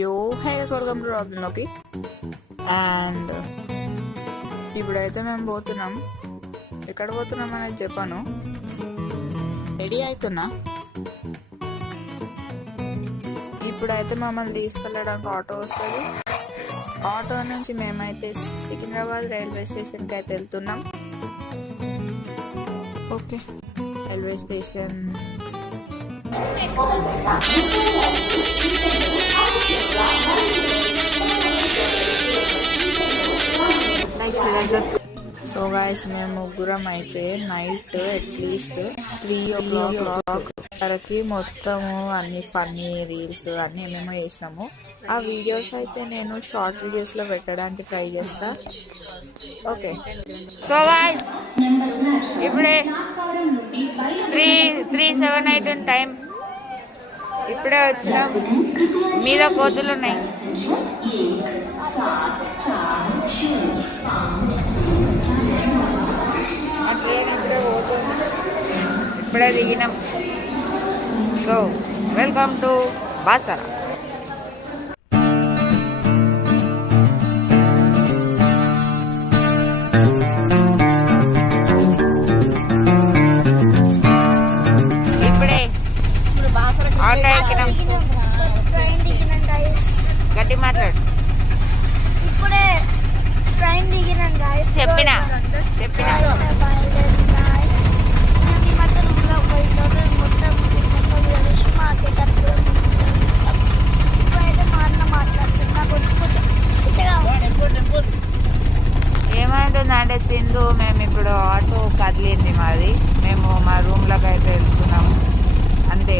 యో hey welcome to రాబిన్లోకి. And ఇప్పుడైతే మేము పోతున్నాం. ఎక్కడ పోతున్నాం అనేది చెప్పాను. రెడీ అవుతున్నా. ఇప్పుడైతే మమ్మల్ని తీసుకెళ్ళడానికి ఆటో వస్తుంది. ఆటో నుంచి మేమైతే సికింద్రాబాద్ రైల్వే స్టేషన్కి అయితే వెళ్తున్నాం. Okay, railway station so guys, మేము ముగ్గురం అయితే నైట్ అట్లీస్ట్ 3 o'clock వరకు మొత్తము అన్ని ఫన్నీ రీల్స్ అన్ని ఏమేమో చేసినాము. ఆ వీడియోస్ అయితే నేను షార్ట్ వీడియోస్లో పెట్టడానికి ట్రై చేస్తా. ఓకే, సో గైస్ ఇప్పుడే 3:07 అవుతుంది టైం. ఇప్పుడే వచ్చినాం. మీద కోతులు ఉన్నాయి. ఇప్పుడే దిగినాం. So welcome to Basara. ఇప్పుడే ఆటో ఎక్కినాం. గట్టి మాట్లాడు. ఇప్పుడే ట్రైన్ దిగినాం గాయస్. చెప్పినా ఏమైందంటే సింధు, మేము ఇప్పుడు ఆటో కదిలింది మాది. మేము మా రూమ్లోకి అయితే వెళ్తున్నాము. అంతే,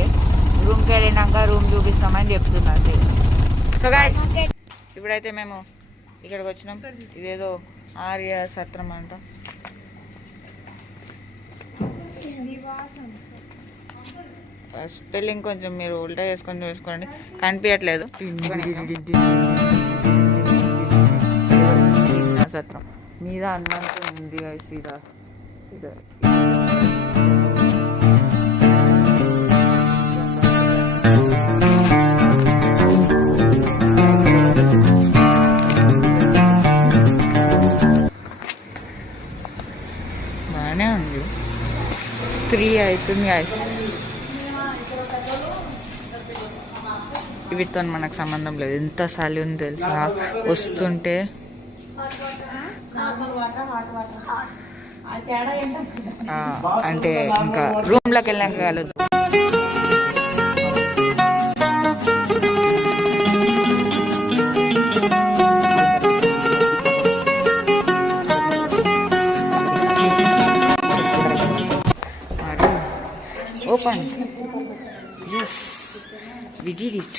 రూమ్కి వెళ్ళినాక రూమ్ చూపిస్తామని చెప్తున్నది. సో గాయ్స్, ఇప్పుడైతే మేము ఇక్కడికి వచ్చినాం. ఇదేదో ఆర్య సత్రం అంట. స్పెల్లింగ్ కొంచెం మీరు ఉల్టా చేసుకొని చూసుకోండి, కనిపించట్లేదు. సత్రం మీద అన్నంత ఉంది గైస్. ఇది బాగానే ఉంది. 3 అవుతుంది గైస్. వీటితో మనకు సంబంధం లేదు. ఎంత సాలి ఉంది తెలుసా వస్తుంటే. అంటే ఇంకా రూమ్లోకి వెళ్ళాక కలదు. Open. Yes, we did it.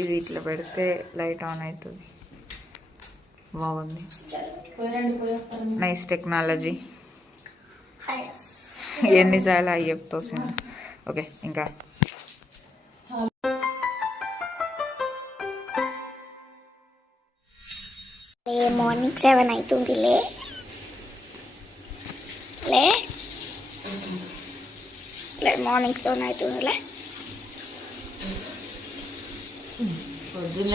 ఇది ఇట్లా పెడితే లైట్ ఆన్ అవుతుంది. బాగుంది, నైస్ టెక్నాలజీ. ఎన్నిసార్లు అవి చెప్తోసింది. ఓకే, ఇంకా మార్నింగ్ 7 అవుతుంది. మార్నింగ్ 7 అవుతుందిలే. పొద్దున్న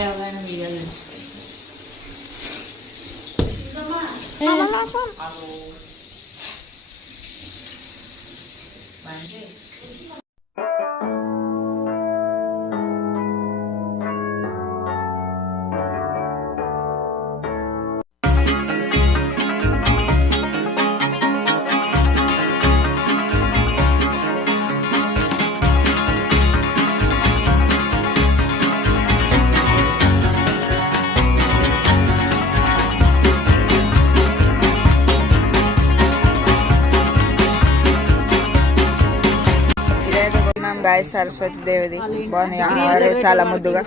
గాయస్, సరస్వతి దేవిది బాగుంది, చాలా ముద్దుగా.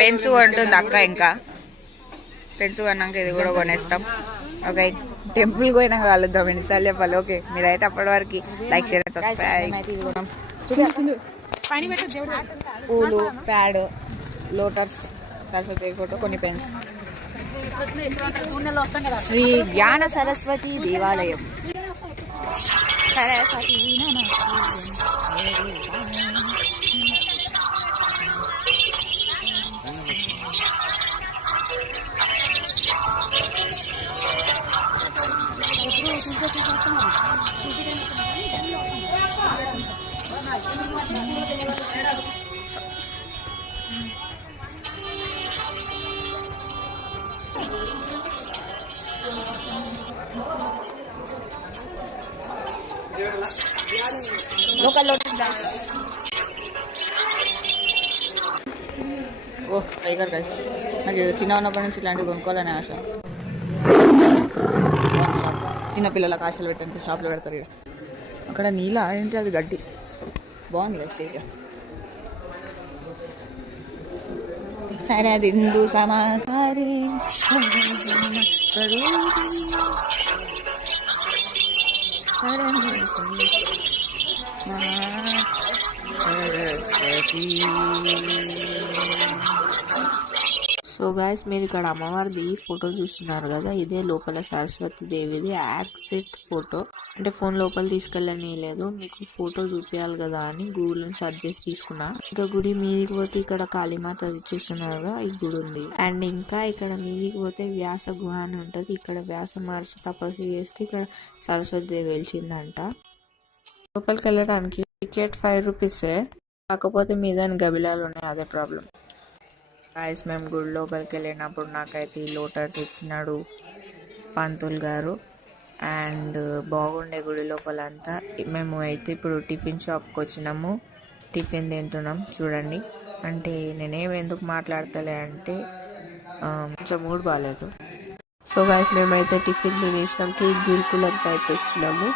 పెన్స్ కొంటుంది అక్క. ఇంకా పెన్స్ కొన్నాక ఇది కూడా కొనేస్తాం. ఓకే, టెంపుల్ పోయినాక కలుద్దాం. ఎన్నిసార్లు చెప్పాలి. ఓకే, మీరైతే అప్పటి వరకు లైక్ షేర్ సబ్స్క్రైబ్. పూలు, ప్యాడ్, లోటస్, సరస్వతి ఫోటో, కొన్ని పెన్స్. శ్రీ జ్ఞాన సరస్వతి దేవాలయం. Saraswati local lotus dance. ఓ టైగర్ గైస్, నాకు చిన్న ఉన్నప్పటి నుంచి ఇలాంటివి కొనుక్కోవాలని ఆశ. చిన్నపిల్లలకు ఆశలు పెట్టండి షాప్లో పెడతారు. ఇక అక్కడ నీళ్ళ ఏంటి, అది గడ్డి బాగుంది గైస్. ఇక శరదిందు సమాకారి సో గాయస్, మీరు ఇక్కడ అమ్మవారిది ఫోటో చూస్తున్నారు కదా, ఇదే లోపల సరస్వతి దేవిది యాక్సెప్ట్ ఫోటో. అంటే ఫోన్ లోపల తీసుకెళ్ళని లేదు, మీకు ఫోటో చూపించాలి కదా అని గూగుల్ లో సెర్చ్ చేసి తీసుకున్నా. ఇంకా గుడి మీదికి పోతే ఇక్కడ కాళీమాత చూస్తున్నారు కదా, ఈ గుడి ఉంది. అండ్ ఇంకా ఇక్కడ మీదికి పోతే వ్యాస గుహ అని ఉంటది. ఇక్కడ వ్యాస మహర్షి తపస్సు చేస్తే ఇక్కడ సరస్వతి దేవి వెలిచిందంట. లోపలికి వెళ్ళడానికి టికెట్ 5 రూపీసే, కాకపోతే మీద గబిలాలు ఉన్నాయి, అదే ప్రాబ్లం. గాయస్, మేము గుడి లోపలికి వెళ్ళినప్పుడు నాకైతే ఈ లోటస్ ఇచ్చినాడు పంతులు గారు. అండ్ బాగుండే గుడి లోపలంతా. మేము అయితే ఇప్పుడు టిఫిన్ షాప్కి వచ్చినాము, టిఫిన్ తింటున్నాం. చూడండి, అంటే నేనేం ఎందుకు మాట్లాడతలే అంటే కొంచెం మూడ్ బాగాలేదు. సో గాయస్, మేమైతే టిఫిన్ తినేసినాంకి గురుకులంకి అయితే వచ్చినాము.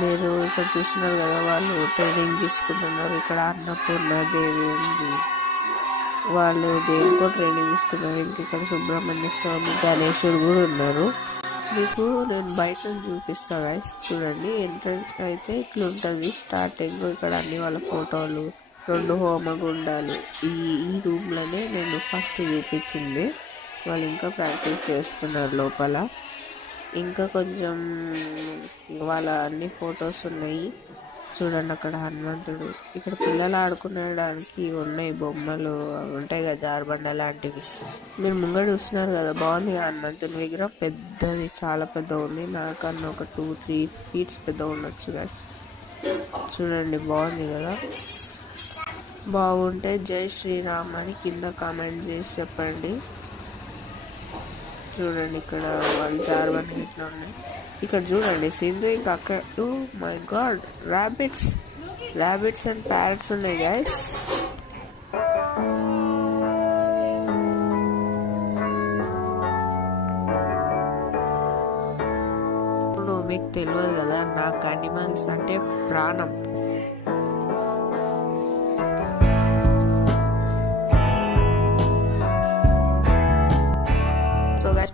మీరు ఇక్కడ చూస్తున్నారు కదా, వాళ్ళు ట్రైనింగ్ తీసుకుంటున్నారు. ఇక్కడ అన్నపూర్ణ దేవి ఉంది, వాళ్ళు దేనికో ట్రైనింగ్ తీసుకున్నారు. ఇంక ఇక్కడ సుబ్రహ్మణ్య స్వామి, గణేశుడు కూడా ఉన్నారు. మీకు నేను బయట చూపిస్తా గైస్. చూడండి, ఎంట్రన్స్ అయితే ఇట్లా ఉంటుంది స్టార్టింగ్. ఇక్కడ అన్ని వాళ్ళ ఫోటోలు, 2 హోమగుండాలు. ఈ రూమ్లోనే నేను ఫస్ట్ చూపించింది. వాళ్ళు ఇంకా ప్రాక్టీస్ చేస్తున్నారు లోపల. ఇంకా కొంచెం వాళ్ళ అన్ని ఫొటోస్ ఉన్నాయి. చూడండి, అక్కడ హనుమంతుడు. ఇక్కడ పిల్లలు ఆడుకునేడానికి ఉన్నాయి బొమ్మలు, ఉంటాయి కదా జారుబండ లాంటివి. మీరు ముంగడు చూస్తున్నారు కదా, బాగుంది హనుమంతుని విగ్రహం. పెద్దది, చాలా పెద్ద ఉంది. నాకన్నా ఒక 2-3 ఫీట్స్ పెద్ద ఉండొచ్చు గైస్. చూడండి, బాగుంది కదా. బాగుంటే జై శ్రీరామ్ అని కింద కామెంట్ చేసి చెప్పండి. చూడండి, ఇక్కడ వాళ్ళు జారుబండ ఇట్లా ఉన్నాయి. ఇక్కడ చూడండి సింధు ఇంకా అక్క. Oh my god, rabbits and parrots ఉన్నాయి గైస్. మీకు తెలియదు కదా, నాకు అనిమల్స్ అంటే ప్రాణం.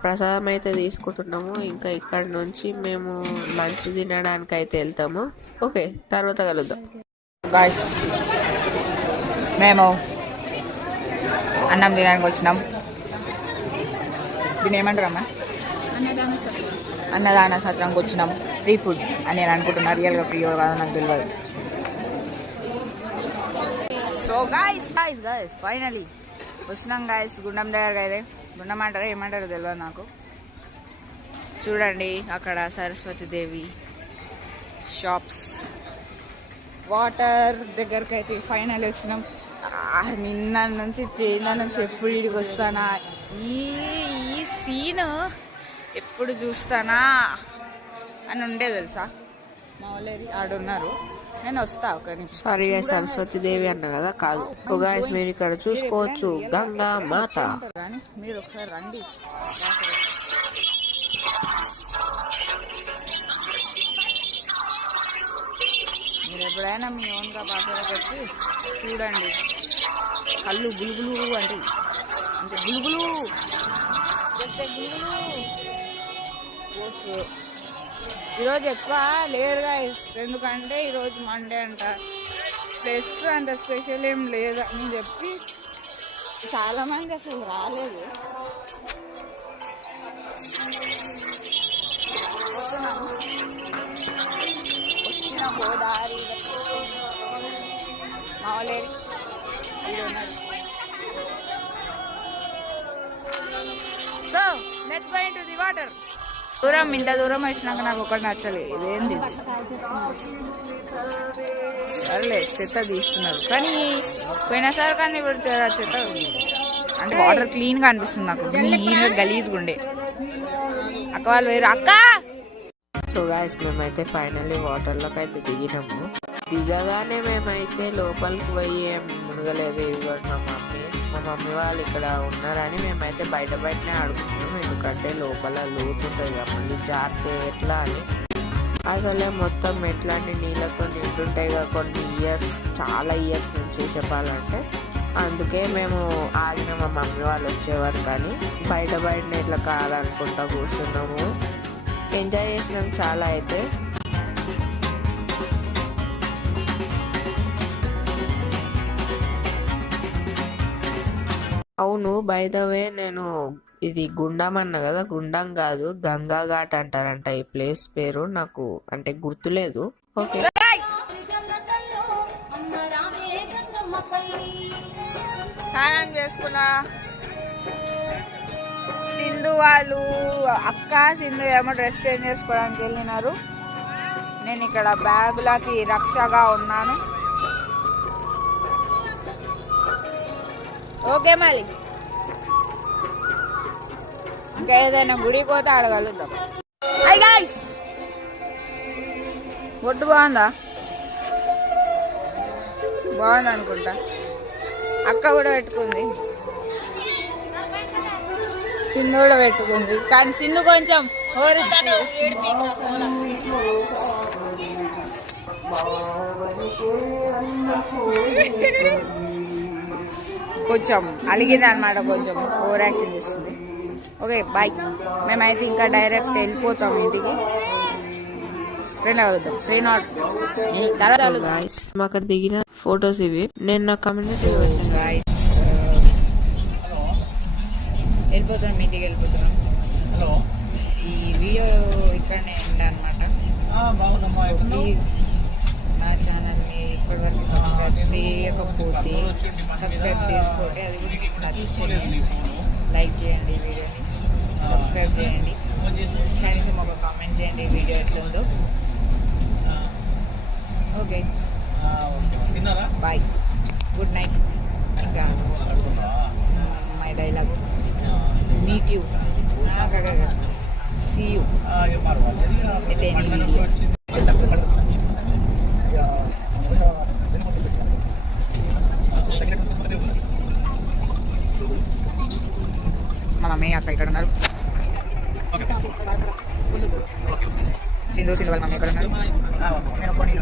ప్రసాదం అయితే తీసుకుంటున్నాము. ఇంకా ఇక్కడ నుంచి మేము లంచ్ తినడానికి అయితే వెళ్తాము. ఓకే, తర్వాత కలుద్దాం గాయ్స్. మేము అన్నం తినడానికి వచ్చినాం. దీన్ని ఏమంటారమ్మా? అన్నదాన సత్రంకి వచ్చినాం. ఫ్రీ ఫుడ్ అని నేను అనుకుంటున్నా, రియల్గా ఫ్రీ కాదు నాకు తెలియదు. సో గాయ్స్ ఫైనలీ వచ్చినాం గాయ్స్ గుండం దగ్గరకి. అయితే గుండం అంటారా ఏమంటారో తెలియదు నాకు. చూడండి, అక్కడ సరస్వతి దేవి షాప్స్, వాటర్ దగ్గరికి అయితే ఫైనల్ వచ్చినాం. నిన్న నుంచి ట్రైన్ల నుంచి ఎప్పుడు ఇడికి వస్తానా, ఈ సీన్ ఎప్పుడు చూస్తానా అని ఉండే తెలుసా. మా వాళ్ళు ఆడున్నారు, నేను వస్తా ఒక నిమిషం. సారీ గాయ్స్, సరస్వతి దేవి అన్న కదా, కాదు. ఓ గాయ్స్, మీరు ఇక్కడ చూసుకోవచ్చు గంగా మాత. కానీ మీరు ఒకసారి రండి. మీరు ఎప్పుడైనా మీ ఓన్గా పాటలకు వచ్చి చూడండి. కళ్ళు గులుగులు అంటే గులుగులు ఈరోజు ఎక్కువ లేరు గాయ్స్, ఎందుకంటే ఈరోజు మండే అంట. ప్లస్ అంత స్పెషల్ ఏం లేదని చెప్పి చాలామంది అసలు రాలేదు. గోదావరి మావలేరు so let's go into the water. దూరం ఇంత దూరం వచ్చినాక నాకు ఒకటి నచ్చలేదు. ఇదేంది సర్లే చెత్త తీస్తున్నారు కానీ పోయినసారి కానీ ఇప్పుడు చెత్త అంటే వాటర్ క్లీన్ గా అనిపిస్తుంది నాకు. క్లీన్గా గలీజ్గా ఉండే. అక్క వాళ్ళు వేరు అక్క. సో గాయస్ మేమైతే ఫైనల్లీ వాటర్లోకి అయితే దిగినాము. దిగగానే మేమైతే లోపలికి పోయి ఏం మునగలేదు. ఇదిగోండి మా మమ్మీ వాళ్ళు ఇక్కడ ఉన్నారని మేమైతే బయటనే ఆడుకుంటున్నాం. ఎందుకంటే లోపల లోతు ఉంటుంది కదా, మళ్ళీ జారితే ఎట్లా అని. అసలే మొత్తం ఎట్లాంటి నీళ్ళతో నిండుంటాయి కదా కొన్ని ఇయర్స్, చాలా ఇయర్స్ నుంచి చెప్పాలంటే. అందుకే మేము ఆగిన మా మమ్మీ వాళ్ళు వచ్చేవారు కానీ బయటనే ఇట్లా కావాలనుకుంటా కూర్చున్నాము. ఎంజాయ్ చేసినాం చాలా అయితే. అవును బై ద వే నేను ఇది గుండం అన్నా కదా, గుండం కాదు గంగా ఘాట్ అంటారంట ఈ ప్లేస్ పేరు. నాకు అంటే గుర్తులేదు. ఓకే స్నానం చేసుకున్నా. సింధు వాళ్ళు అక్క సింధు ఏమో డ్రెస్ చేంజ్ చేసుకోవడానికి వెళ్ళినారు. నేను ఇక్కడ బ్యాగులకి రక్షగా ఉన్నాను. ఓకే మళ్ళీ ఇంకా ఏదైనా గుడికి పోతే అడగలుగుతాం. హాయ్ గైస్, ఒడ్డు బాగుందా? బాగుంది అనుకుంటా. అక్క కూడా పెట్టుకుంది, సింధు కూడా పెట్టుకుంది. కానీ సింధు కొంచెం కొంచెం అలిగింది అనమాట, కొంచెం ఓవర్ యాక్షన్ చేస్తుంది. Okay bye. మేమైతే ఇంకా డైరెక్ట్ వెళ్ళిపోతాం ఇంటికి. ట్రైన్ కలుద్దాం. ట్రైన్ గాయస్ అక్కడ దిగిన ఫొటోస్ ఇవి. నేను నా కమ్యూనిటీ గాయస్ వెళ్ళిపోతున్నాం, ఇంటికి వెళ్ళిపోతున్నాం. ఈ వీడియో ఇక్కడనే ఎండ్ అనమాట. ప్లీజ్ నా ఛానల్ని ఇప్పటివరకు సబ్స్క్రైబ్ చేయకపోతే సబ్స్క్రైబ్ చేసుకోండి. అది కూడా మీకు నచ్చితే లైక్ చేయండి, ఈ వీడియోని సబ్స్క్రైబ్ చేయండి, కనీసం ఒక కామెంట్ చేయండి ఈ వీడియో ఎట్లుందో. Okay bye, good night. ఇంకా my dialogue meet you, see you at any video. మా మమ్మీ అక్క ఇక్కడ ఉన్నారు. సింధు వాళ్ళ మమ్మీ ఇక్కడ ఉన్నారు. నేను కొన్ని